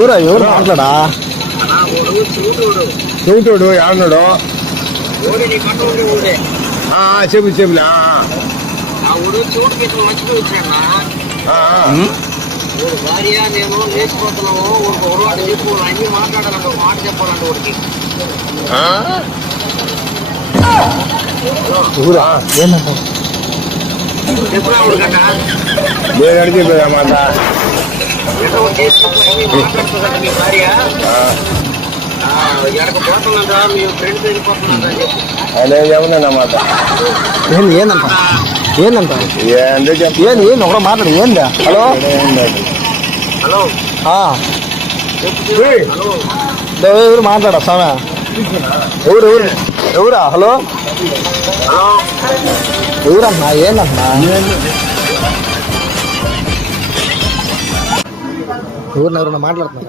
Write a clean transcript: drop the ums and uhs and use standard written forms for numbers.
ఊరా ఎవరు మాట్లాడా చెబుతాడు ఏమన్నాడు చెప్పు చెప్పులే భార్య నేను లేచిపోతున్నాము ఒకటి చెప్పు అన్ని మాట్లాడాలంట ఒక మాట చెప్పాలంట ఒకటి ఊరా ఏంటంట చెప్పురా ఒకటికంట నేను అడిగిపోయా మాట మాట్లాడుతుందంట మీ భార్య ఎక్కడికి పోతుందంట మీ ఫ్రెండ్స్ వెళ్ళిపోతుందంట అని చెప్పి నేను చెప్పనమాట ఏంది ఏందంట ఏందంట ఏందో చెప్పు ఏంది ఏంది ఒకడో మాట్లాడు ఏందా హలో హలో హలో ఎవరు మాట్లాడా సామె ఎవరు ఎవరు ఎవరా హలో హలో ఎవరన్నా ఏందన్నా ఎవరిని ఎవరన్నా మాట్లాడుతున్నా